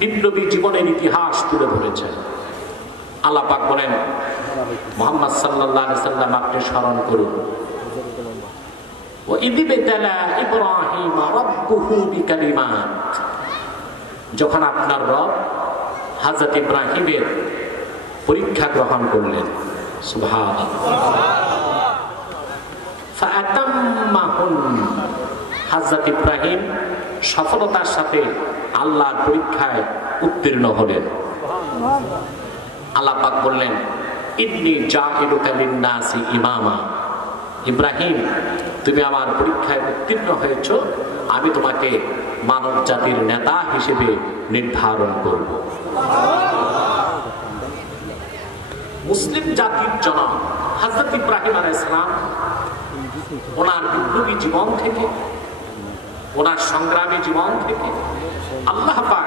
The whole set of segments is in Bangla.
বিপ্লবী জীবনের ইতিহাস তুলে ধরেছেন। আল্লাহ পাক বলেন, মুহাম্মদ সাল্লাল্লাহু আলাইহি সাল্লাম আপনি স্মরণ করুন, ওয়াইদ ইবতালা ইব্রাহিম রাব্বুহু বিকালিমাত, যখন আপনার রব হযরত ইব্রাহিমের পরীক্ষা গ্রহণ করলেন। সুবহানাল্লাহ। ফাআতাম্মাহুন, হযরত ইব্রাহিম সফলতার সাথে আল্লাহর পরীক্ষায় উত্তীর্ণ হলেন। আল্লাহ পাক বললেন, ইন্নী জাইলুকা লিন-নাসি ইমামা, ইব্রাহিম তুমি আমার পরীক্ষায় উত্তীর্ণ হয়েছ, আমি তোমাকে মানব জাতির নেতা হিসেবে নির্ধারণ করব। মুসলিম জাতির জনক হযরত ইব্রাহিম আলাইহিস সালাম ওনার বিপ্লবী জীবন থেকে, ওনার সংগ্রামী জীবন থেকে আল্লাহ পাক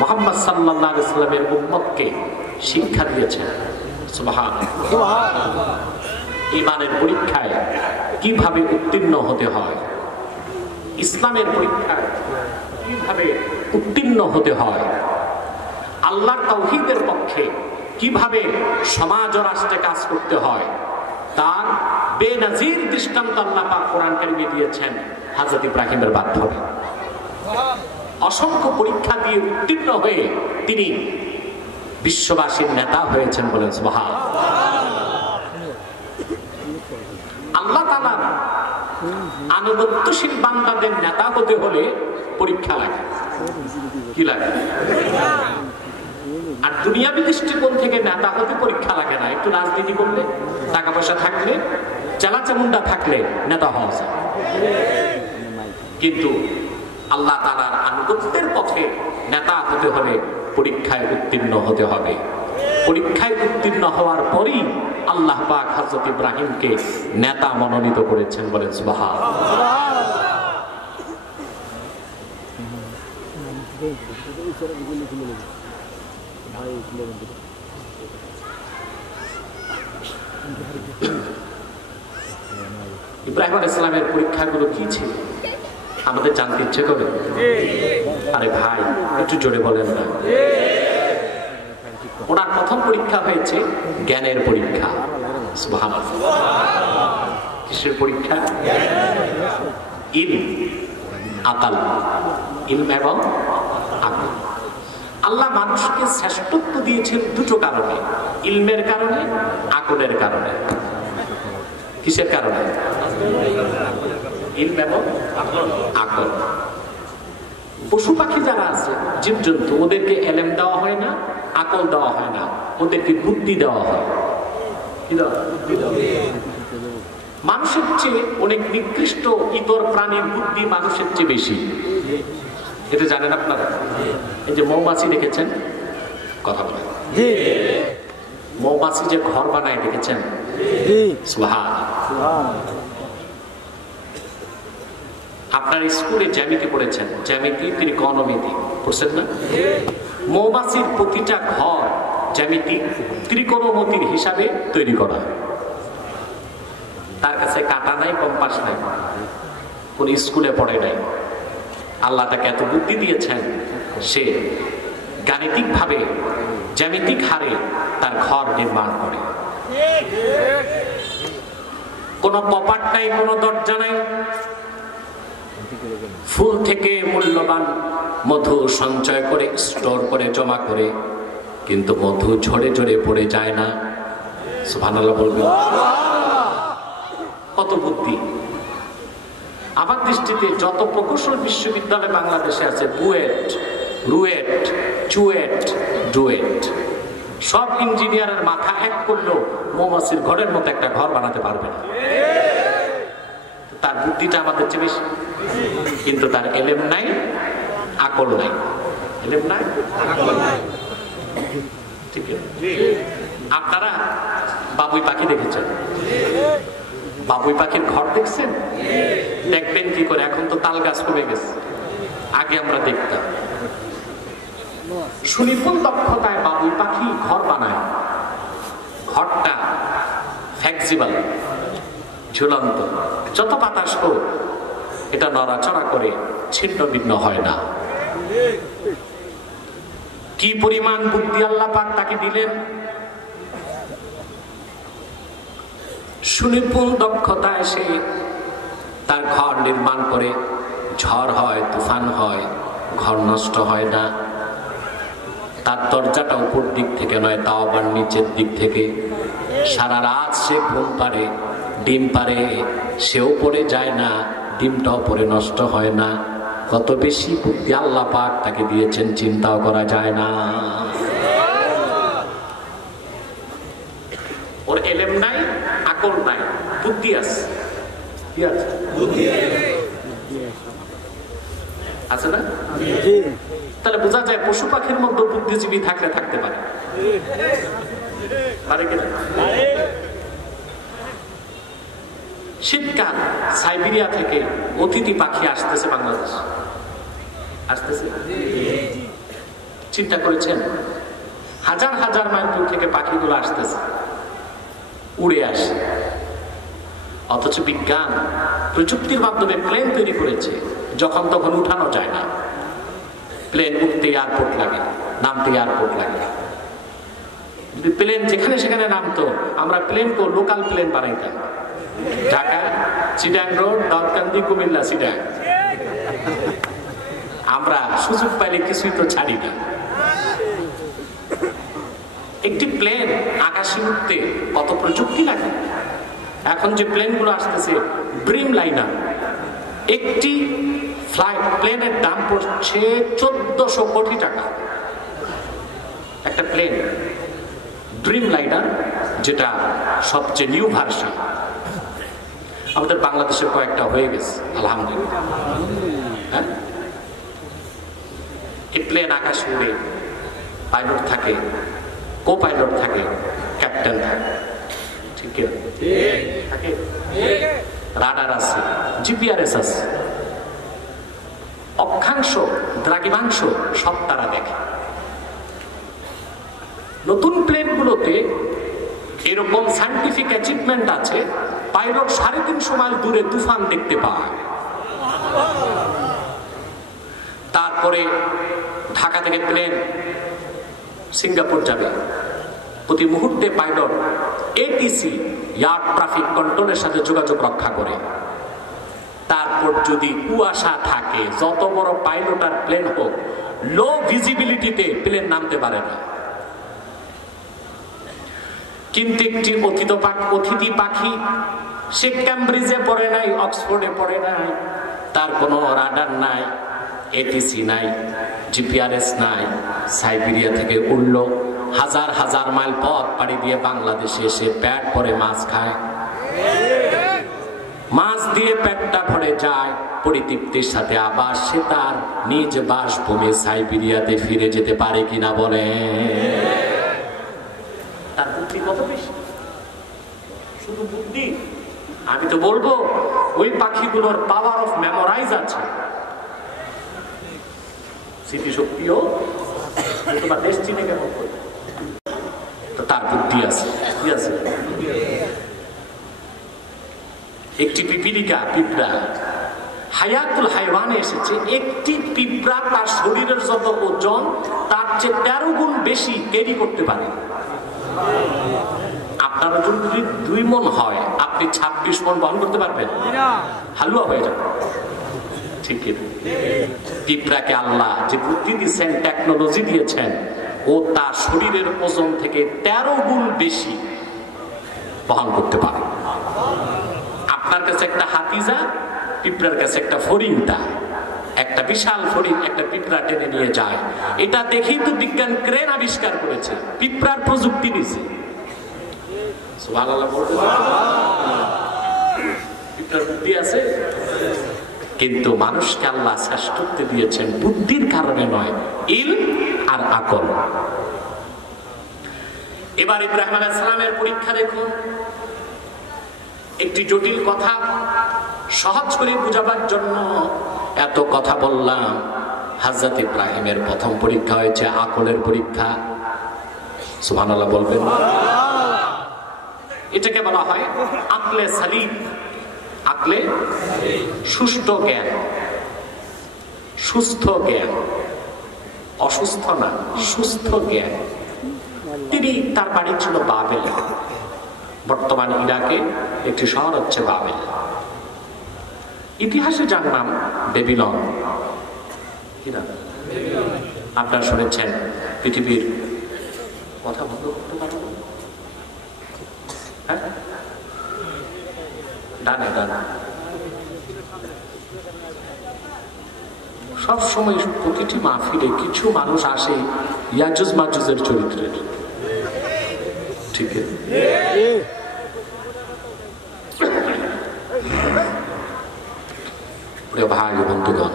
মুহাম্মদ সাল্লাল্লাহু আলাইহি সাল্লামের উম্মতকে শিক্ষা দিয়েছেন। সুবহানাল্লাহ। ঈমানের পরীক্ষায় কিভাবে উত্তীর্ণ হতে হয়, ইসলামের পরীক্ষায় কিভাবে উত্তীর্ণ হতে হয়, আল্লাহর তাওহীদের পক্ষে কিভাবে সমাজ ও রাষ্ট্রে কাজ করতে হয়, তার বেনজির দৃষ্টান্ত আল্লাহ পাক কোরআন কারিমে দিয়েছেন হযরত ইব্রাহিমের মাধ্যমে। অসংখ্য পরীক্ষা দিয়ে উত্তীর্ণ হয়ে তিনি বিশ্ববাসীর নেতা হয়েছেন বলেন সুবহানাল্লাহ। আল্লাহ তাআলার আনুগত্যশীল বান্দাদের নেতা হতে হলে পরীক্ষা লাগে। কি লাগে? আর দুনিয়াবী দৃষ্টিকোণ থেকে নেতা হতে পরীক্ষা লাগে না। একটু রাজনীতি করলে, টাকা পয়সা থাকলে, চালাচামুন্ডা থাকলে নেতা হওয়া যায়। কিন্তু আল্লাহ তাআলার আনুগত্যের পথে নেতা হতে হলে পরীক্ষায় উত্তীর্ণ হতে হবে। পরীক্ষায় উত্তীর্ণ হওয়ার পরই আল্লাহ পাক হযরত ইব্রাহিমকে নেতা মনোনীত করেছেন বলেন সুবহানাল্লাহ। ইব্রাহিম আলাইহিস সালামের পরীক্ষাগুলো কি ছিল আমাদের জানতে ইচ্ছে করে? আরে ভাই একটু জোরে বলেন না। ওনার প্রথম পরীক্ষা হয়েছে জ্ঞানের পরীক্ষা। সুবহানাল্লাহ। কিসের পরীক্ষা? ইলম, আকাল। ইলম এবং আকল। আল্লাহ মানুষকে শ্রেষ্ঠত্ব দিয়েছেন দুটো কারণে, ইলমের কারণে, আকলের কারণে। কিসের কারণে? ইলম এবং আকল। পশু পাখি যারা আছে, জীবজন্তু, ওদেরকে এলেম দেওয়া হয় না, আকল দেওয়া হয় না, ওদেরকে বুদ্ধি দেওয়া হয়। কি দেওয়া? মানুষের চেয়ে অনেক নিকৃষ্ট ইতর প্রাণীর বুদ্ধি মানুষের চেয়ে বেশি। এটা জানেন আপনারা? এই যে মৌমাছি দেখেছেন, কথা বলে, মৌমাছি যে ঘর বানায় দেখেছেন? সুবহানাল্লাহ। আপনার স্কুলে জ্যামিতি পড়েছেন, জ্যামিতি, ত্রিকোণমিতি পড়ছেন না? মৌমাছির প্রতিটা ঘর জ্যামিতি, ত্রিকোণমিতির হিসাবে তৈরি করা। তার কাছে কাঁটা নাই, কম্পাস নাই, কোন স্কুলে পড়ে নাই। আল্লাহ তাকে এত বুদ্ধি দিয়েছেন, সে গাণিতিক ভাবে, জ্যামিতিক হারে তার ঘর নির্মাণ করে। কোন কপাট নাই, কোন দরজা নাই, ফুল থেকে মূল্যবান মধু সঞ্চয় করে, স্টোর করে, জমা করে, কিন্তু মধু ঝরে ঝরে পড়ে যায় না। সুবহানাল্লাহ বলবেন। কত বুদ্ধি! আমার দৃষ্টিতে যত প্রকৌশল বিশ্ববিদ্যালয় বাংলাদেশে আছে, বুয়েট, রুয়েট, চুয়েট, ডুয়েট, সব ইঞ্জিনিয়ারের মাথা এক করলেও মৌমাছির ঘরের মতো একটা ঘর বানাতে পারবে না। তার বুদ্ধিটা আমাদের চেয়ে বেশি, কিন্তু তার এলেম নাই, আকল নাই। এলেম নাই, আকল নাই। ঠিক আছে? আপনারা বাবুই পাখি দেখেছেন? বাবুই পাখির ঘর দেখছেন? দেখবেন কি করে? এখন তো তাল গাছ কমে গেছে, আগে আমরা দেখতাম। সুনিপুণ দক্ষতায় বাবুই পাখি ঘর বানায়। ঘরটা ফ্লেক্সিবল, ঝুলন্ত, যত বাতাস হোক এটা নড়াচড়া করে ছিন্ন ভিন্ন হয় না। কি পরিমাণ বুদ্ধি আল্লাহ পাক তাকে দিলেন, সুনিপুণ দক্ষতায় সে তার ঘর নির্মাণ করে। ঝড় হয়, তুফান হয়, ঘর নষ্ট হয় না। তার দরজাটা উপর দিক থেকে নয়, তাও আবার নিচের দিক থেকে। সারা রাত সে ঘুম পারে, ডিম পারে, সেও পড়ে যায় না, ডিমটাও পরে নষ্ট হয় না। কত বেশি বুদ্ধি আল্লাহ পাক তাকে দিয়েছেন, চিন্তাও করা যায় না। ওর এলেম নাই, আকল নাই, বুদ্ধি আছে। কি আছে? বুদ্ধি আছে না? তাহলে বোঝা যায় পশু পাখির মধ্যে বুদ্ধিজীবী থাকলে থাকতে পারে, পারে কিনা? শীতকাল, সাইবেরিয়া থেকে অতিথি পাখি আসতেছে বাংলাদেশ, আসতেছে। চিন্তা করেছেন? হাজার হাজার মাইল দূর থেকে পাখিগুলো আসতেছে, উড়ে আসে। অথচ বিজ্ঞান প্রযুক্তির মাধ্যমে প্লেন তৈরি করেছে, যখন তখন উঠানো যায় না। প্লেন উঠতে এয়ারপোর্ট লাগে, নামতে এয়ারপোর্ট লাগে। যদি প্লেন যেখানে সেখানে নামতো, আমরা প্লেন তো লোকাল প্লেন বানাইতাম। ঢাকা, চিটাং রোড, দাউদকান্দি, কুমিল্লা, চিটাং। আমরা সুযোগ পাইলে কিছুই তো ছাড়ি না। একটি প্লেন আকাশে উঠতে কত প্রযুক্তি লাগে। এখন যে প্লেনগুলো আসতেছে, ড্রিম লাইনার, একটি ফ্লাইট প্লেনের দাম পড়ছে 1400 কোটি টাকা। একটা প্লেন ড্রিম লাইনার, যেটা সবচেয়ে নিউ ভার্সন। আমাদের বাংলাদেশের কয়েকটা হয়ে গেছে, আলহামদুলিল্লাহ। হ্যাঁ, এই প্লেন আকাশে উড়ে, পাইলট থাকে, কো পাইলট থাকে, ক্যাপ্টেন থাকে, ঠিক থাকে, রাডার আছে, জিপিআরএস আছে, অক্ষাংশ, দ্রাঘিমাংশ সব তারা দেখে। নতুন প্লেনগুলোতে এরকম সায়েন্টিফিক অ্যাচিভমেন্ট আছে, পাইলট 3.5 মাইল দূরে তুফান দেখতে পায়। তারপরে ঢাকা থেকে প্লেন সিঙ্গাপুর যাবে, প্রতি মুহূর্তে পাইলট এটিসি এয়ার ট্রাফিক কন্ট্রোলের সাথে যোগাযোগ রক্ষা করে। তারপর যদি কুয়াশা থাকে, যত বড় পাইলট আর প্লেন হোক, লো ভিজিবিলিটিতে প্লেন নামতে পারে না। কিন্তু একটি অতিথি পাখি, সে ক্যামব্রিজে পড়ে নাই, অক্সফোর্ডে পড়ে নাই, তার কোনো রাডার নাই, এটিসি নাই, জিপিআরএস নাই, সাইবেরিয়া থেকে উড়লো, হাজার হাজার মাইল পথ পাড়ি দিয়ে বাংলাদেশে এসে পেট ভরে মাছ খায়। মাছ দিয়ে পেটটা ভরে যায়, পরিতৃপ্তির সাথে আবার সে তার নিজ বাসভূমি সাইবেরিয়াতে ফিরে যেতে পারে কিনা বলে। তার বুদ্ধি কত বেশি! শুধু বুদ্ধি, আমি তো বলবো ওই পাখিগুলোর পাওয়ার অফ মেমোরাইজ আছে, স্মৃতিশক্তিও। তোমার দেশ চিনে কেমন করে, তো তার বুদ্ধি আছে। কি আছে? একটি পিপিলিকা, পিঁপড়া, হায়াতুল হাইওয়ানে এসেছে। একটি পিঁপড়া তার শরীরের যত ওজন, তার চেয়ে 13 গুণ বেশি ক্যারি করতে পারে। আপনার ওজন যদি 2 মণ হয়, আপনি 26 মণ বহন করতে পারবেন? হালুয়া হয়ে যাবে। ঠিক পিঁপড়াকে আল্লাহ যে বুদ্ধি দিয়েছেন, টেকনোলজি দিয়েছেন, ও তার শরীরের ওজন থেকে 13 গুণ বেশি বহন করতে পারে। আপনার কাছে একটা হাতিজা, পিঁপড়ার কাছে একটা ফড়িংটা, একটা বিশাল ফড়িং একটা পিঁপড়া টেনে নিয়ে যায়। এটা দেখেই তো বিজ্ঞান ক্রেন আবিষ্কার করেছে, পিঁপড়ার প্রযুক্তি নিছে। সুবহানাল্লাহ বলতে পিঁপড়ার বুদ্ধি আছে। কিন্তু মানুষকে আল্লাহ শ্রেষ্ঠত্ব দিয়েছেন বুদ্ধির কারণে নয়, ইলম আর আকল। এবার ইব্রাহিম আলাইহিস সালামের পরীক্ষা দেখুন। একটি জটিল কথা সহজ করে বুঝাবার জন্য এত কথা বললাম। হযরত ইব্রাহিমের প্রথম পরীক্ষা হয়েছে আকলের পরীক্ষা। সুবহানাল্লাহ বলবেন। এটাকে বলা হয় আকলে সালিম, আকলে সুস্থ জ্ঞান, সুস্থ জ্ঞান। অসুস্থ না, সুস্থ জ্ঞান। তিনি, তার বাড়ি ছিল বাবেল, বর্তমান ইরাকে একটি শহর হচ্ছে বাবেল। ইতিহাসে যার নাম বেবিলন। আপনারা শুনেছেন পৃথিবীর কথা বন্ধ করতে পারবো? হ্যাঁ, ডানে ডানে। সবসময় প্রতিটি মাহফিলে কিছু মানুষ আসে ইয়াজুজ মাজুজের চরিত্রের, ঠিক আছে? ভাই বন্ধুগণ,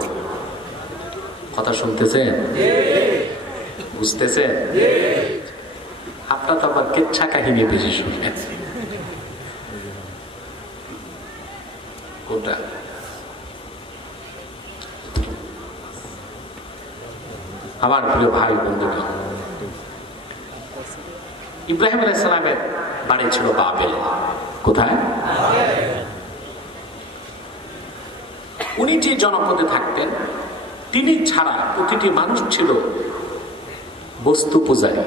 কথা শুনতেছেন? বুঝতেছেন? আপনার তো আবার কেচ্ছা কাহিনী বেশি শুনলেন। কোনটা? আমার প্রিয় ভাই বন্ধুগণ, ইব্রাহিম আলাইহিস সালামের বাড়ি ছিল বাবেল। কোথায়? উনি যে জনপদে থাকতেন, তিনি ছাড়া প্রতিটি মানুষ ছিল বস্তু পূজারী,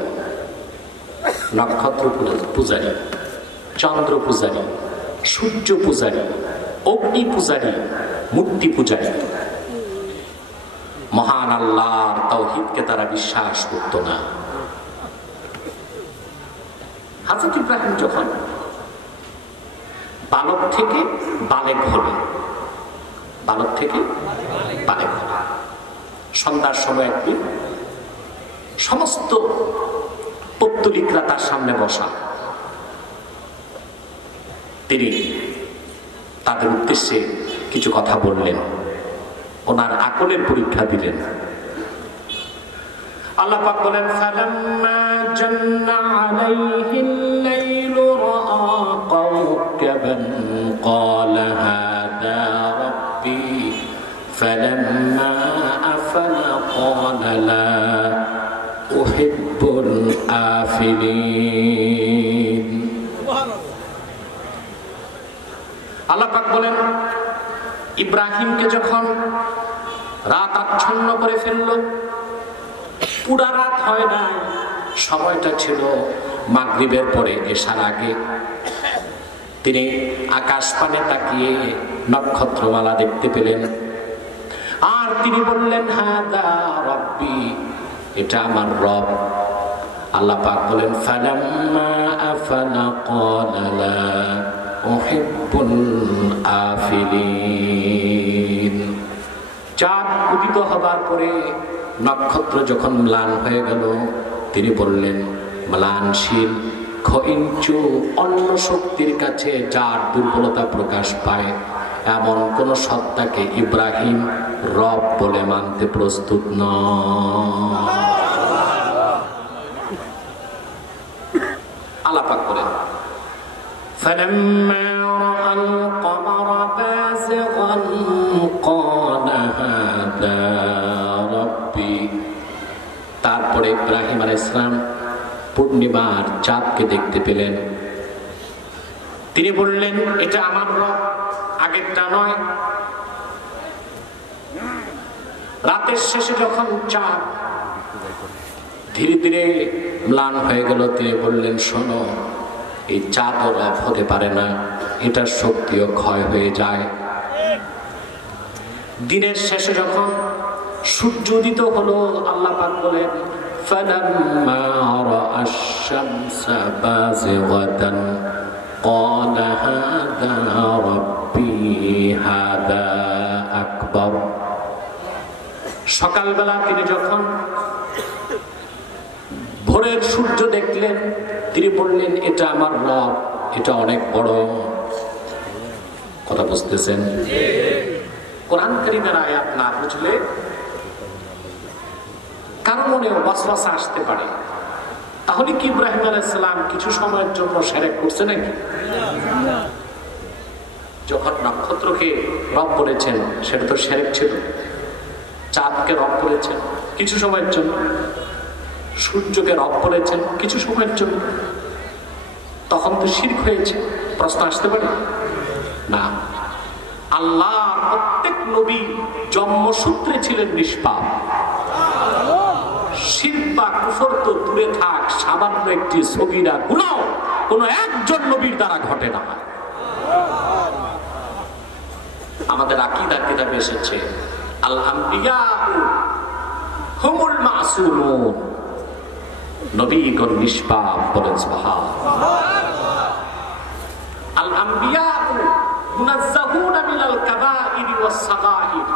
নক্ষত্র পূজারী, চন্দ্র পূজারী, সূর্য পূজারী, অগ্নি পূজারী, মূর্তি পূজারী। মহান আল্লাহর তাওহীদকে তারা বিশ্বাস করত না। হযরত ইব্রাহিম যখন বালক থেকে বালেগ হলেন, বালক থেকে বালেগ হলেন, সন্ধ্যার সময় একদিন সমস্ত পৌত্তলিকরা তার সামনে বসা। তিনি তাদের উদ্দেশ্যে কিছু কথা বললেন, ওনার আকলের পরীক্ষা দিলেন। আল্লাহ পাক বলেন, ফালাম্মা জান্না আলাইহিল লাইলু রাআ কাওকাবান ক্বালা হাদা রাব্বি ফালাম্মা আফলা ক্বালা লা উহিব্বুল আফিলিন। আল্লাহ পাক বলেন, ইব্রাহিমকে যখন রাত আচ্ছন্ন করে ফেলল, পুরা রাত হয় না, সময়টা ছিল মাগরিবের পরে এশার আগে। তিনি আকাশ পানে তাকিয়ে নক্ষত্রমালা দেখতে পেলেন, আর তিনি বললেন, হাদা রব্বি, এটা আমার রব। আল্লাহ পাক বলেন, ফালাম্মা আফালা ক্বালা লা উহিব্বুল আফিলিন। চাঁদ উদিত হবার পরে নক্ষত্র যখন ম্লান হয়ে গেল, তিনি বললেন, ম্লানশীল ক্ষয়িঞ্চু অন্য শক্তির কাছে যার দুর্বলতা প্রকাশ পায়, এমন কোন সত্তাকে ইব্রাহিম রব বলে মানতে প্রস্তুত নয়। আল্লাহ পাক বলেন, فلما رأى القمر بازغا قال هذا ربي। তারপরে ইব্রাহিম আলাইহিস সালাম পূর্ণিমার চাঁদকে দেখতে পেলেন। তিনি বললেন, এটা আমার রব, আগেরটা নয়। রাতের শেষে যখন চাঁদ ধীরে ধীরে ম্লান হয়ে গেল, তিনি বললেন, শোনো, এই চাঁদ রব হতে পারে না, এটার শক্তিও ক্ষয় হয়ে যায়। দিনের শেষে যখন সূর্য উদিত হলো, আল্লাহ পাক বলেন, ফালাম্মা রাআ আশ-শামসা বাযিগাতান ক্বালা হাযা রাব্বি হাযা আকবার। সকালবেলা তিনি যখন ভোরের সূর্য দেখলেন, তিনি বললেন, এটা আমার রব, এটা অনেক বড়। কথা বুঝতেছেন? কোরআন কারীমের আয়াত না বুঝলে কারো মনেও ওয়াসওয়াসা আসতে পারে। তাহলে কি ইব্রাহিম আলাইহিস সালাম কিছু সময়ের জন্য শিরক করছে নাকি? যখন নক্ষত্রকে রব বলেছেন, সেটা তো শিরক ছিল। চাঁদকে রব বলেছেন কিছু সময়ের জন্য, সূর্যকে রব বলেছেন কিছু সময়ের জন্য, তখন তো শিরক হয়েছে। প্রশ্ন আসতে পারে না? আল্লাহ প্রত্যেক নবী জন্মসূত্রে ছিলেন নিষ্পাপ, শিরক বা কুফর তো দূরে থাক, সামান্য একটি সগীরা গুনাহ কোন একজন নবীর দ্বারা ঘটে না। আমাদের আকীদার কিতাবে এসেছে আল আম্বিয়া হুমুল মাসুমুন, নবীগণ নিষ্পাপ। বলেন সুবহানাল্লাহ। আল আম্বিয়া মুনাজ্জাহুনা মিনাল কাবাইরি ওয়াস সাগাইর,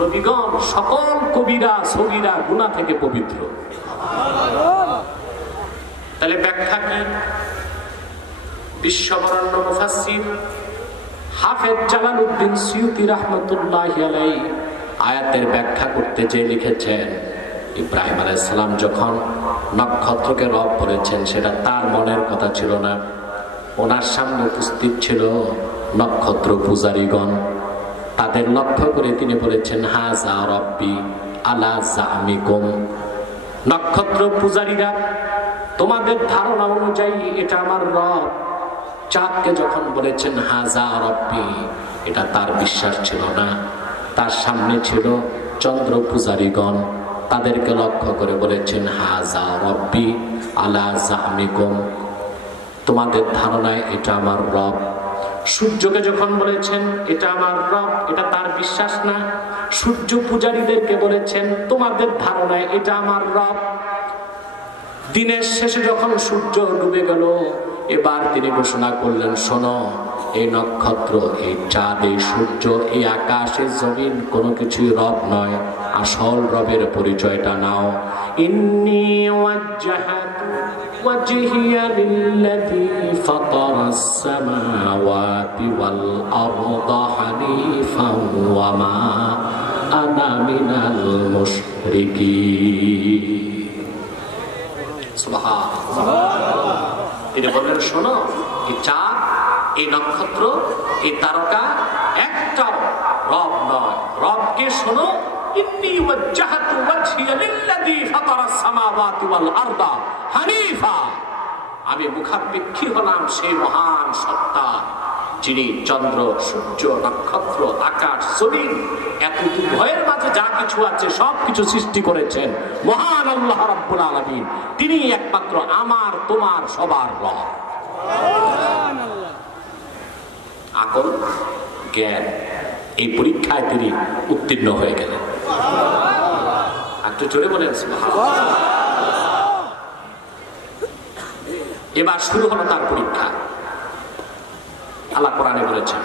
নবীগণ সকল কবিরা সগীরা গুনাহ থেকে পবিত্র। তাহলে ব্যাখ্যা কি? বিশ্ববরেণ্য মুফাসসির হাফেজ জালালউদ্দিন সুয়ুতী রাহমাতুল্লাহি আলাইহি আয়াতের ব্যাখ্যা করতে যে লিখেছেন, ইব্রাহিম আলাইহিস সালাম যখন নক্ষত্রকে রব বলেছেন সেটা তার মনের কথা ছিল না, ওনার সামনে উপস্থিত ছিল নক্ষত্র পূজারীগণ। তাদের লক্ষ্য করে তিনি বলেছেন হাযা রাব্বি আলা জামিকুম, নক্ষত্র পূজারীরা তোমাদের ধারণা অনুযায়ী এটা আমার রব। চাঁদকে যখন বলেছেন হাযা রাব্বি, এটা তার বিশ্বাস ছিল না। তার সামনে ছিল চন্দ্র পূজারীগণ, তাদেরকে লক্ষ্য করে বলেছেন হাযা রাব্বি আলা জামিকুম, তোমাদের ধারণায় এটা আমার রব। সূর্যকে যখন বলেছেন এটা আমার রব, এটা তার বিশ্বাস না। সূর্য পূজারীদেরকে বলেছেন তোমাদের ধারণায় এটা আমার রব। দিনের শেষে যখন সূর্য ডুবে গেল, এবার তিনি ঘোষণা করলেন শোনো, এই নক্ষত্র, এই চাঁদ, এই সূর্য, এই আকাশ, এই জমিন কোনো কিছুই রব নয়, আসল রবের পরিচয়টা নাও। ইন্নী ওয়াজ্জাহাতু ওয়াজহিয়া লিল্লাযী ফাতারাস সামাওয়াতি ওয়াল আরদা হানিফান ওয়া মা আনা মিনাল মুশরিকিন। সুবহানাল্লাহ। তিনি বললেন শোনো, এই চাঁদ, এই নক্ষত্র, এই তারকা একটাও রব নয়। রবকে শোনো, ইন্নী ওয়াজ্জাহাতু ওয়াজহিয়া লিল্লাযী ফাতারাস সামাওয়াতি ওয়াল আরদা হানিফা, আমি মুখাপেক্ষী হলাম সেই মহান সত্তা যিনি চন্দ্র, সূর্য, নক্ষত্র, আকাশ, জমিন, এত উভয়ের মাঝে যা কিছু আছে সবকিছু সৃষ্টি করেছেন মহান আল্লাহ রাব্বুল আলামিন। তিনি একমাত্র আমার, তোমার, সবার রব। আকল, জ্ঞান, এই পরীক্ষায় তিনি উত্তীর্ণ হয়ে গেলেন। একটু জোরে বলেন সুবহানাল্লাহ। এবার শুরু হলো তার পরীক্ষা। আল্লাহ কোরআনে বলেছেন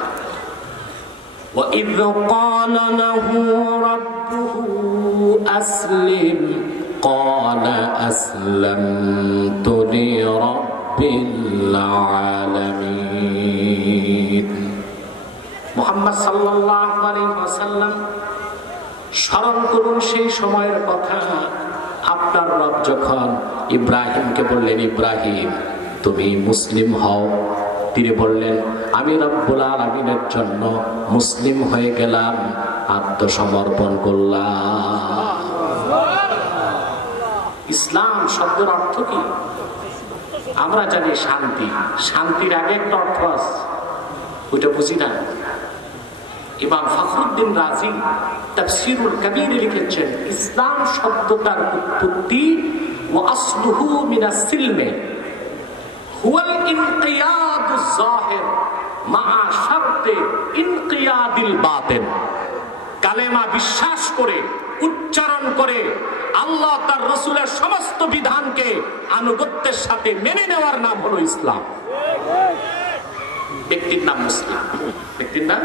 وَإِذْ قَالَ لَهُ رَبُّهُ أَسْلِمْ قَالَ أَسْلَمْتُ لِرَبِّ الْعَالَمِينَ। মুহাম্মদ সাল্লাল্লাহু আলাইহি ওয়াসাল্লাম স্মরণ করুন সেই সময়ের কথা। আপনার রব যখন ইব্রাহিমকে বললেন ইব্রাহিম তুমি মুসলিম হও, তিনি বললেন আমি রব্বুল আলামিনের জন্য মুসলিম হয়ে গেলাম, আত্মসমর্পণ করলাম। ইসলাম শব্দের অর্থ কি? আমরা জানি শান্তি। শান্তির আগে একটা অর্থ আছে, ওইটা বুঝি না। ইমাম ফখরুদ্দিন রাজি তাফসীরুল কবীরে লিখেছেন ইসলাম শব্দটার উৎপত্তি ওয়া আসলুহু মিনাস সিলমে হুয়াল ইনকিয়াদুজ যাহির মা শারতে ইনকিয়াদিল বাতিন। কালেমা বিশ্বাস করে, উচ্চারণ করে আল্লাহ তার রাসূলের সমস্ত বিধানকে আনুগত্যের সাথে মেনে নেওয়ার নাম হলো ইসলাম। ব্যক্তির নাম মুসলিম, ব্যক্তির নাম।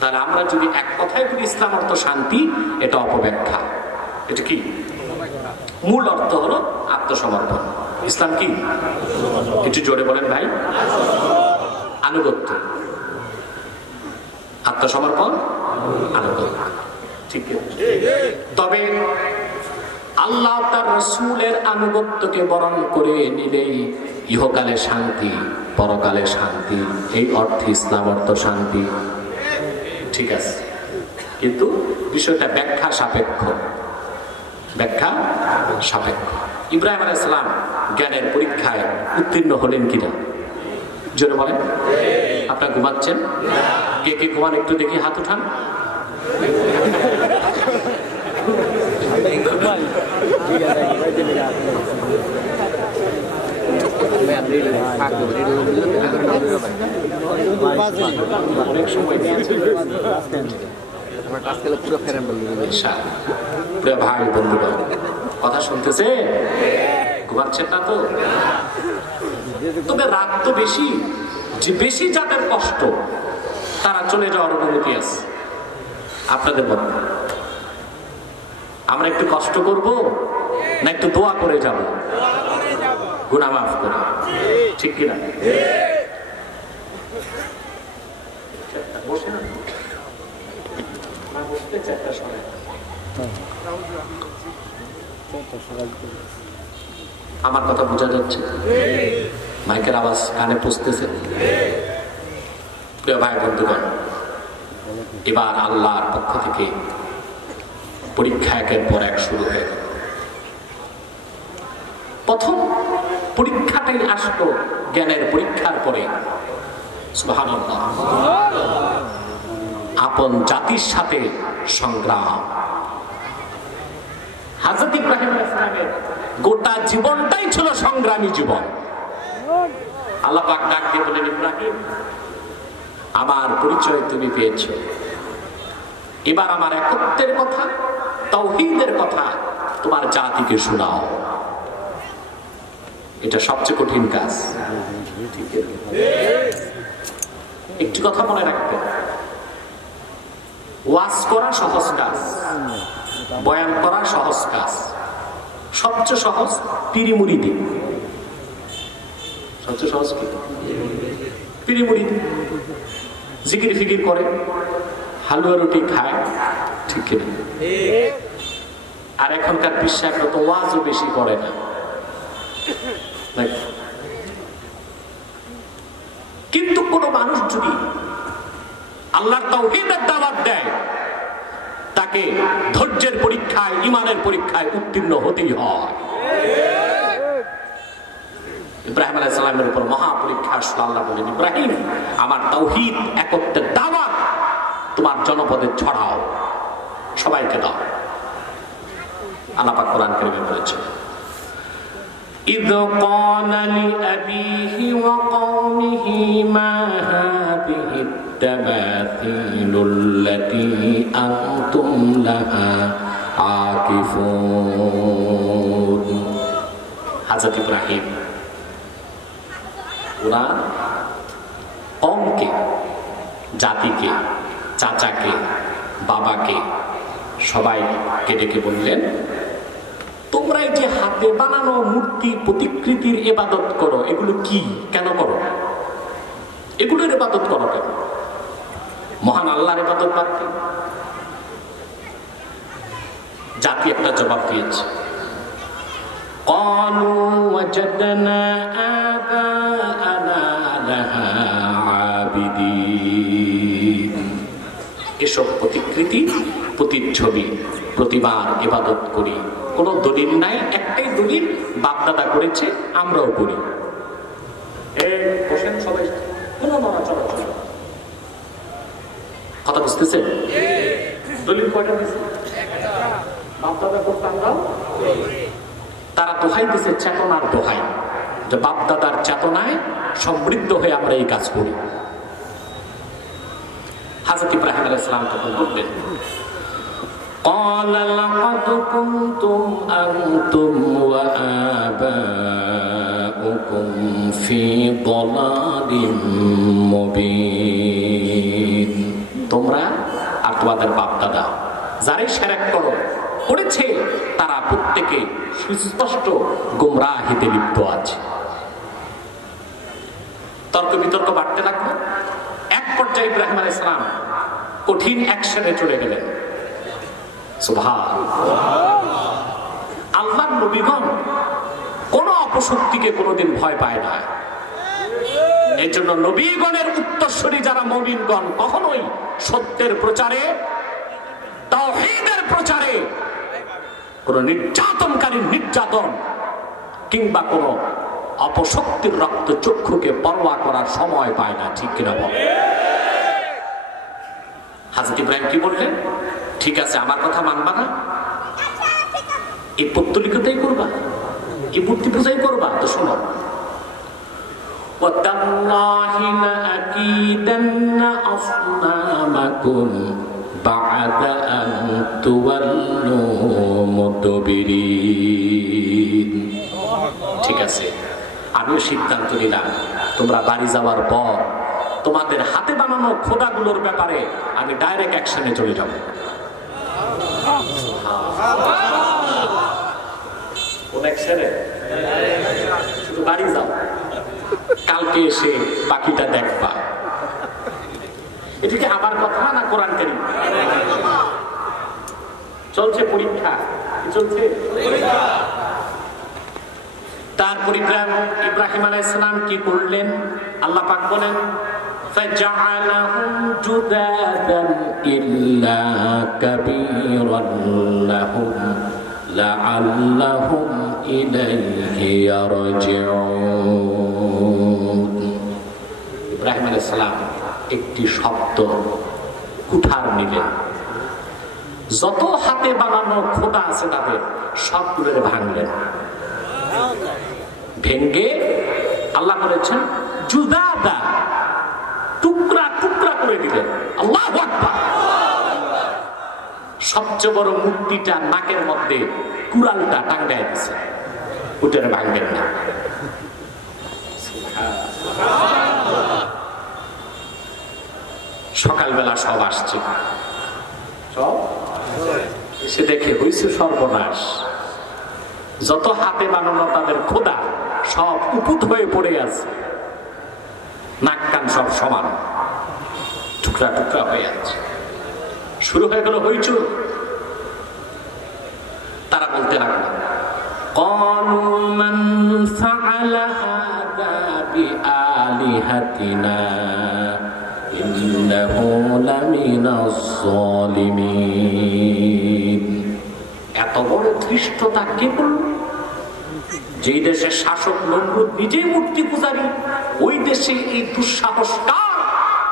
তাহলে আমরা যদি এক কথায় বলি ইসলাম অর্থ শান্তি, এটা অপব্যাখ্যা। এটা কি? মূল অর্থ হলো আত্মসমর্পণ। ইসলাম কি? একটু জোরে বলেন ভাই। আনুগত্য, আত্মসমর্পণ, আনুগত্য। ঠিক। তবে আল্লাহ তার রাসূলের আনুগত্যকে বরণ করে নিলেই ইহকালে শান্তি, পরকালে শান্তি, এই অর্থে ইসলাম অর্থ শান্তি। ঠিক আছে, কিন্তু বিষয়টা ব্যাখ্যা সাপেক্ষ। ব্যাখ্যা সাপেক্ষ। ইব্রাহিম আলাইহিস সালাম জ্ঞানের পরীক্ষায় উত্তীর্ণ হলেন কিনা জোরে বলেন। আপনারা ঘুমাচ্ছেন? কে কে ঘুমান একটু দেখি হাত উঠান। অনেক সময় দিয়েছে ভাই বন্ধুগণ, কথা শুনতেছে? ঘুমাচ্ছেন না তো? তবে রাত তো বেশি, যে বেশি যাদের কষ্ট তারা চলে যাওয়ার অনুমতি আছে আপনাদের মধ্যে। আমরা একটু কষ্ট করব না একটু দোয়া করে যাব গুনাহ মাফ করে, ঠিক কিনা? বসে না বসতে চারটা সময় আমার কথা বোঝা যাচ্ছে? মাইকের আওয়াজ কানে পৌঁছতেছে? প্রিয় ভাই বন্ধুগণ, এবার আল্লাহর পক্ষ থেকে পরীক্ষা একের পর এক শুরু হয়ে গেল। প্রথম পরীক্ষাটাই আসলো জ্ঞানের পরীক্ষার পরে। সুবহানাল্লাহ, আপন জাতির সাথে সংগ্রাম। হযরত ইব্রাহিম আলাইহিস সালামের গোটা জীবনটাই ছিল সংগ্রামী জীবন। আল্লাহ পাক ডাক দিয়ে বলেন, ইব্রাহিম, আমার পরিচয় তুমি পেয়েছো, এবার আমার একত্বের কথা, তাওহীদের কথা তোমার জাতিকে শোনাও। এটা সবচেয়ে কঠিন কাজ। একটু কথা মনে রাখবেন, ওয়াজ করা সহজ কাজ, বয়ান করা সহজ কাজ, সবচেয়ে সহজ পিড়ি মুড়ি দিন। সবচেয়ে সহজ কি? পিড়ি মুড়ি দিন। জিকির ফিকির করে, হালুয়া রুটি খায়, ঠিক কিনা? আর এখনকার বিশ্বাস তো ওয়াজও বেশি করে না। কিন্তু কোন মানুষ যদি আল্লাহর তাওহীদের দাওয়াত দেয়, তাকে ধৈর্যের পরীক্ষায়, ঈমানের পরীক্ষায় উত্তীর্ণ হতেই হয়। ইব্রাহিম আলাইহিস সালামের উপর মহা পরীক্ষা আসলো। আল্লাহ বলেন, ইব্রাহিম, আমার তাওহীদ একত্বের দাওয়াত তোমার জনপদে ছড়াও, সবাইকে দাও। আল্লাহ পাক কোরআন কারীমে বলেছেন, إذ قال لأبيه وقومه ما هذه التماثيل التي أنتم لها عاكفون। হযরত ইব্রাহিম ওরা কওমকে, জাতিকে, চাচাকে, বাবাকে, সবাইকে ডেকে বললেন, তোমরা এই যে হাতে বানানো মূর্তি প্রতিকৃতির ইবাদত করো, এগুলো কি, কেন করো? এগুলোর ইবাদত করো কেন? মহান আল্লাহর ইবাদত বাদ দিয়ে? জাতি একটা জবাব দিয়েছে, ক্বালু ওয়াজাদনা আবা'ানা লাহা আবিদিন। এসব প্রতিকৃতি, প্রতিচ্ছবি, প্রতিবার ইবাদত করি, কোন দলিল নাই, একটাই দলিল, বাপ দাদা করেছে, আমরাও করি। কথা বুঝতেছেন? দলিল কয়টা দিছে? বাপ দাদা করতে আমরাও। তারা দোহাই দিছে, চেতনার দোহাই, যে বাপ দাদার চেতনায় সমৃদ্ধ হয়ে আমরা এই কাজ করি। হযরত ইব্রাহিম আলাইহিস সালাম তখন বললেন, قال لقد كنتم أنتم وآباؤكم في ضلال مبين। তোমরা আর তোমাদের বাপ দাদা যারাই শিরক করেছে, তারা প্রত্যেকে সুস্পষ্ট গোমরাহিতে লিপ্ত আছে। তর্ক বিতর্ক বাড়তে লাগলো। এক পর্যায়ে ইব্রাহিম আলাইহিস সালাম কঠিন অ্যাকশনে চলে গেলেন। আল্লাহর নবীগণ কোন অপশক্তিকে কোনদিন ভয় পায় না। এই জন্য নবীগণের উত্তরসূরি যারা মুমিনগণ কখনোই সত্যের প্রচারে, তাওহীদের প্রচারে কোন নির্যাতনকারী নির্যাতন কিংবা কোন অপশক্তির রক্ত চক্ষুকে পরোয়া করার সময় পায় না, ঠিক কিনা বল? হযরত ইব্রাহিম কি বললেন? ঠিক আছে, আমার কথা মানবা না, এই পত্তলিকতাই করবা, এই মূর্তি পূজাই করবা? তো শোনো, وَتَاللَّهِ لَأَكِيدَنَّ أَصْنَامَكُمْ بَعْدَ أَن تُوَلُّوا مُدْبِرِينَ। ঠিক আছে, আমিও সিদ্ধান্ত নিলাম তোমরা বাড়ি যাওয়ার পর তোমাদের হাতে বানানো খোদাগুলোর ব্যাপারে আমি ডাইরেক্ট অ্যাকশনে চলে যাব। কোন অ্যাকশনে? শুধু বাড়ি যাও, কালকে এসে বাকিটা দেখবা। এটা কি আমার কথা না কোরআন কারীম? চলছে পরীক্ষা, চলছে পরীক্ষা। তারপর ইব্রাহিম আলাইহিস সালাম কি করলেন? আল্লাহ পাক বলেন فَجَعَلَهُمْ جُذَاذًا إِلَّا كَبِيرًا لَهُمْ لَعَلَّهُمْ إِلَيْهِ يَرْجِعُونَ। ইব্রাহিম আলাইহিস সালাম একটি শব্দ কুঠার নিলেন, যত হাতে বানানো খোদা আছে তাদের সবগুলো ভাঙলেন। ভেঙ্গে আল্লাহ বলেছেন জুদাদা, টুকরা টুকরা করে দিলেন। আল্লাহু আকবার। সবচেয়ে বড় মূর্তিটা নাকের মধ্যে কুড়ালটা টাঙ্গায় দিছে, ওটারে ভাঙলেন না। সকালবেলা সব আসছে, সব এসে দেখে হইছে সর্বনাশ। যত হাতে বানানো তাদের খোদা সব উপুত হয়ে পড়ে আছে, নাক কান সব সমান, টুকরা টুকরা হয়ে আছে। শুরু হয়ে গেল হইচই। তারা বলতে লাগলো قالوا من فعل هذا بآلهتنا إنه لمن الظالمين। এত বড় ধৃষ্টতা কে করল? যেই দেশের শাসক নমরুদ নিজেই মূর্তি পূজারী, ওই দেশে এই দুঃসাহস কার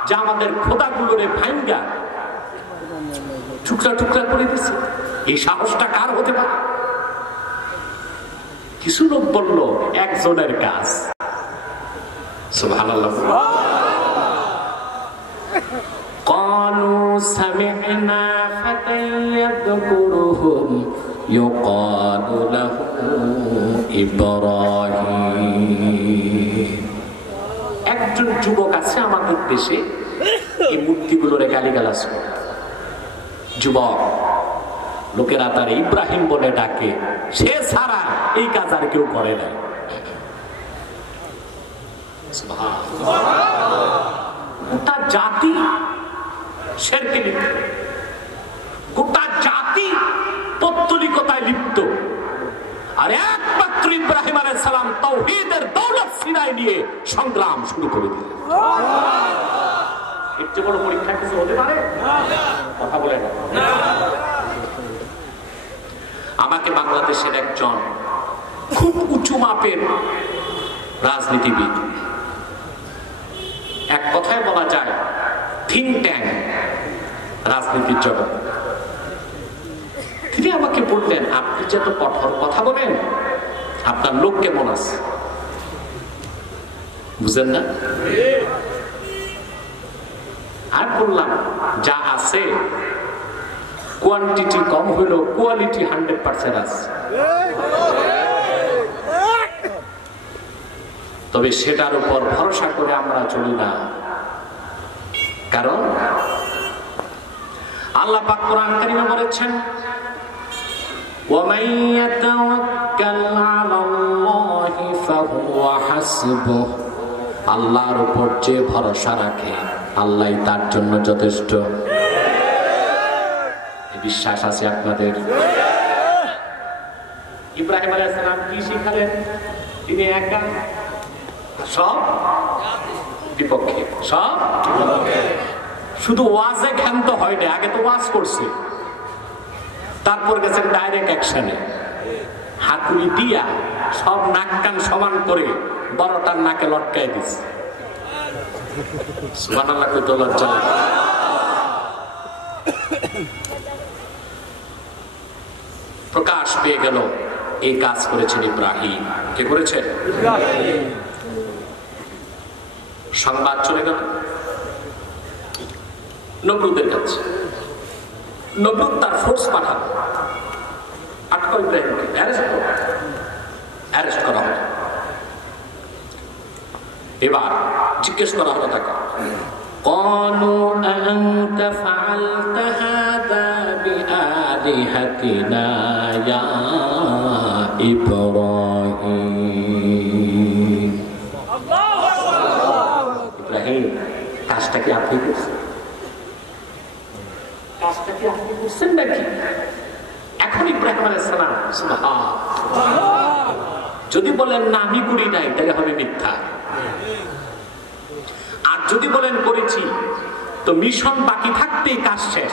যা আমাদের খোদাগুলোরে ভাঙ্গা টুকরা টুকরা করে দিছে? এই সাহসটা কার হতে পারে? কিছু লোক বলল একজনের কাজ। সুবহানাল্লাহ। قالوا سمعنا فتى يذكرهم يقال له إبراهيم। একজন যুবক আছে আমাদের দেশে, এই মূর্তিগুলোরে গালিগালাজ করে। যুবক, লোকেরা তার ইব্রাহিম বলে ডাকে, সে ছাড়া এই কাজ আর কেউ করে না। গোটা জাতি শিরকে লিপ্ত, গোটা জাতি পৌত্তলিকতায় লিপ্ত, আর একমাত্র ইব্রাহিম আলাইহিস সালাম তাওহীদের দৌলত সিনায় নিয়ে সংগ্রাম শুরু করে দিলেন। এর চেয়ে বড় পরীক্ষা কিছু হতে পারে? কথা বলে না। আমাকে বাংলাদেশের একজন খুব উঁচু মাপের রাজনীতিবিদ, এক কথায় বলা যায় থিঙ্ক ট্যাঙ্ক রাজনীতির জগৎ, তিনি আমাকে বললেন, আপনি যে তো কঠোর কথা বলেন, আপনার লোক কেমন আছে বুঝেন না? আর বললাম, যা আছে কোয়ান্টিটি কম হইল, কোয়ালিটি 100% আছে। তবে সেটার উপর ভরসা করে আমরা চলি না, কারণ আল্লাহ পাক কোরআন কারীমে বলেছেন وَمَن يَتَوَكَّلْ عَلَى اللَّهِ فَهُوَ حَسْبُهُ। আল্লাহর উপর যে ভরসা রাখে আল্লাহই তার জন্য যথেষ্ট। বিশ্বাস আছে আপনাদের? ইব্রাহিম আলাইহিস সালাম কি শিখালেন? তিনি একা, সব বিপক্ষে, সব শুধু ওয়াজে ক্ষান্ত হয়নি, আগে তো ওয়াজ করছে, তারপর গেছেন ডাইরেক্ট অ্যাকশনে, হাতুড়ি দিয়া সব নাক কান সমান করে বড়টার নাকে লটকাই দিছে। সুবহানাল্লাহ, কত লজ্জা লাগে। প্রকাশ প্রকাশ পেয়ে গেল এই কাজ করেছেন ইব্রাহিম। কে করেছেন? সংবাদ চলে গেল নমরুদের কাছে। নমরুদ তার ফোর্স পাঠালো, আটকা ইব্রাহিমকে অ্যারেস্ট করা হলো। এবার জিজ্ঞেস করা হলো তাকে, قالوا أأنت فعلت هذا بآلهتنا يا إبراهيم। ইব্রাহিম, কাজটা কি আপনি করছেন? কাজটা কি আপনি করছেন নাকি? এখন ইব্রাহিম আলাইহিস সালাম যদি বলেন না আমি করি নাই, তাহলে হবে মিথ্যা। আর যদি বলেন করেছি, তো মিশন বাকি থাকতেই কাজ শেষ।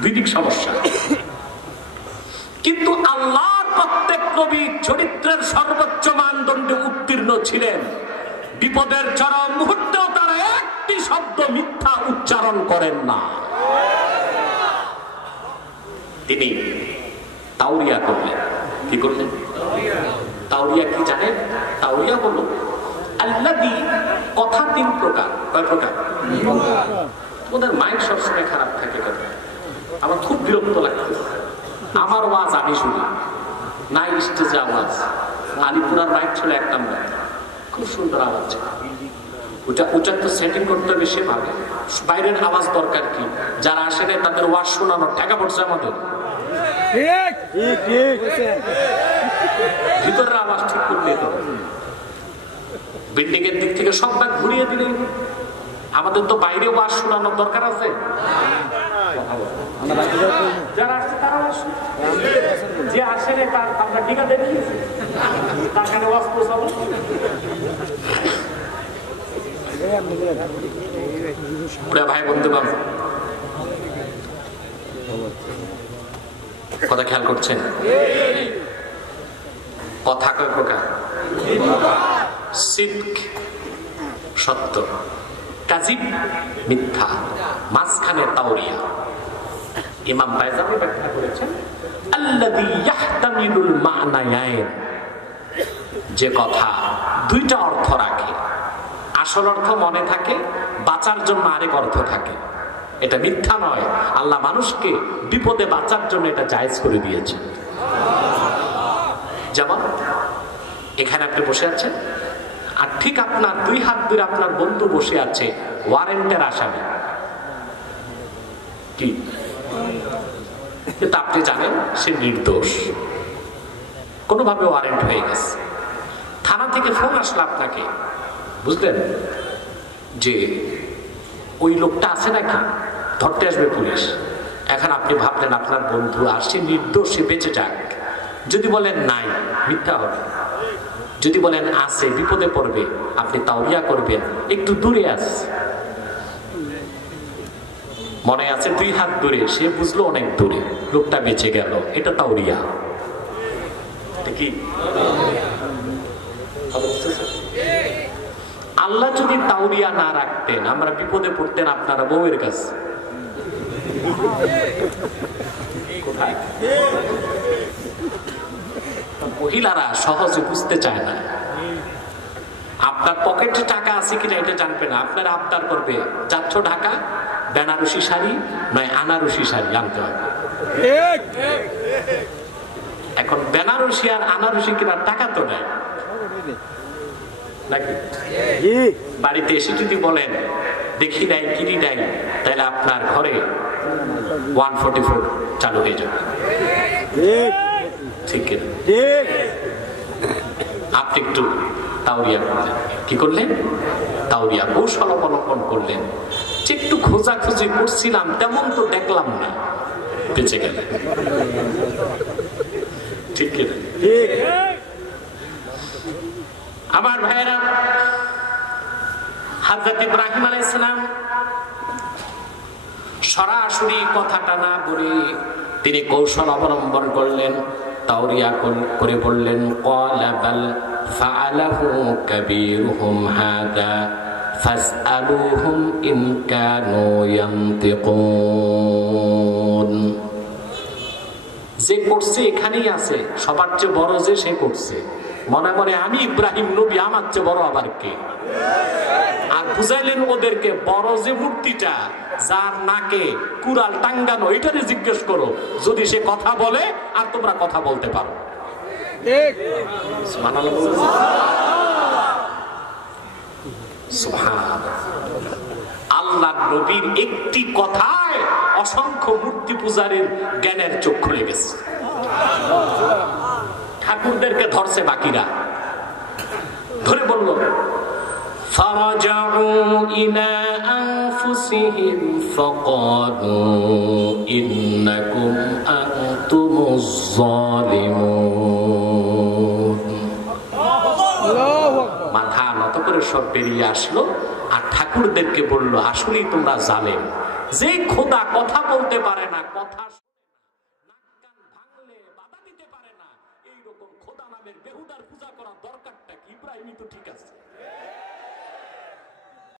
দুই দিক সমস্যা। কিন্তু আল্লাহর প্রত্যেক নবী চরিত্রের সর্বোচ্চ মানদণ্ডে উত্তীর্ণ ছিলেন। বিপদের চরম মুহূর্তেও তারা একটি শব্দ মিথ্যা উচ্চারণ করেন না। তিনি তাওরিয়া করলেন। কি করলেন? তাওরিয়া কি জানেন? তাওরিয়া হলো আল্লাযী, কথা তিন প্রকার। কয় প্রকার? ওদের মাইক সবসময় খারাপ থাকে, কথা আমার খুব বিরক্ত লাগছে। আমার ওয়াজ আমি শুনি না, স্টেজে আওয়াজ। আলিপুরার মাইক ছিল এক নম্বর, খুব সুন্দর আওয়াজ। ওটা তো সেটিং করতে হবে সেভাবে। বাইরের আওয়াজ দরকার কি? যারা আসে না তাদের ওয়াজ শোনানোর টাকা পড়ছে আমাদের। ভিতরের আওয়াজ ঠিক করতে হবে। বিল্ডিং এর দিক থেকে সব ভাগ ঘুরিয়ে দিলে আমাদের তো বাইরে ওয়াজ শোনানোর দরকার আছে। যারা আসছে তারা যে আসে না তার আমরা টিকা দেখি তার কাছে ওয়াজ পৌঁছাবো। ভাই বন্ধু বান্ধব, কথা খেয়াল করছেন? কথা কয় প্রকার? সিদক, সত্য, কাযিব, মিথ্যা, মাঝখানে তাওরিয়া। ইমাম বাইজাবি ব্যাখ্যা করেছেন আল্লাযী ইয়াহতামিলুল মা'নায়াইন, যে কথা দুইটা অর্থ রাখে। আসল অর্থ মনে থাকে, বাঁচার জন্য আরেক অর্থ থাকে। এটা মিথ্যা নয়। আল্লাহ মানুষকে বিপদে বাঁচার জন্য এটা জায়েজ করে দিয়েছে। যেমন এখানে আপনি বসে আছেন, আর ঠিক আপনার দুই হাত ধরে আপনার বন্ধু বসে আছে ওয়ারেন্টের আসামি। কি? কিন্তু আপনি জানেন সে নির্দোষ, কোনোভাবে ওয়ারেন্ট হয়ে গেছে। থানা থেকে ফোন আসলো আপনাকে, বুঝলেন যে ওই লোকটা আছে নাকি, ধরতে আসবে পুলিশ। এখন আপনি ভাবলেন আপনার বন্ধু আর সে নির্দোষ, সে বেঁচে যাক। যদি বলেন নাই, মিথ্যা হবে। যদি বলেন আছে, বিপদে পড়বে, আপনি তাওরিয়া করবেন, একটু দূরে আস, মনে আছে দুই হাত দূরে, সে বুঝলো অনেক দূরে, লোকটা বেঁচে গেল, এটা তাওরিয়া। কি আল্লাহ যদি তাওরিয়া না রাখতেন, আমরা বিপদে পড়তেন আপনারা বউয়ের কাছে। মহিলারা সহজে বুঝতে চায় না। আপনার পকেটে টাকা আছে কিনা এটা জানবে না, আপনার আবদার করবে, যাচ্ছ ঢাকা, বেনারসি শাড়ি নয় আনারসি শাড়ি আনতে হবে। এখন বেনারসি আর আনারসি কেনার টাকা তো নেই নাকি? বাড়িতে এসে যদি বলেন দেখি নাই, কিনি নাই, তাহলে আপনার ঘরে 144 চালু হয়ে যাবে। ঠিক কিনা? আপনি একটু তাওরিয়া করলেন। কি করলেন? তাওরিয়া কৌশল অবলম্বন করলেন। যে একটু খোঁজাখুঁজি করছিলাম, তেমন তো দেখলাম না, বেঁচে গেলেন। ঠিক কিনা? আমার ভাইয়েরা, হযরত ইব্রাহিম আলাইহিস সালাম সরাসরি কথাটা না বলে তিনি কৌশল অবলম্বন করলেন, তাওরিয়া করে বললেন, ক্বালা বাল ফাআলাহু কাবীরুহুম হাদা ফাসআলুহুম ইন কানু ইয়ানতিকুন। যে করছে এখানেই আছে, সবার চেয়ে বড় যে সে করছে, মনে মনে আমি ইব্রাহিম নবী, আমার চেয়ে বড় আবার কে? আর বুঝাইলেন ওদেরকে, বড় যে মূর্তিটা যার নাকে কুড়াল টাঙ্গানো, এটারে জিজ্ঞেস করো, যদি সে কথা বলে আর তোমরা কথা বলতে পারো। আল্লাহ নবীর একটি কথায় অসংখ্য মূর্তি পূজারের জ্ঞানের চোখ খুলে গেছে। ঠাকুরদেরকে ধরছে বাকিরা, ধরে বলল فرجعوا إلى أنفسهم فقالوا إنكم أنتم الظالمون। মাথা নত করে সব বেরিয়ে আসলো আর ঠাকুরদেরকে বলল, আসলেই তোমরা জালেম। যে খোদা কথা বলতে পারে না, কথা নাক কান ভাঙলে বাধা দিতে পারে না, এইরকম খোদা নামের বেহুদার পূজা করার দরকারটা কি? ইব্রাহিমই তো ঠিক আছে।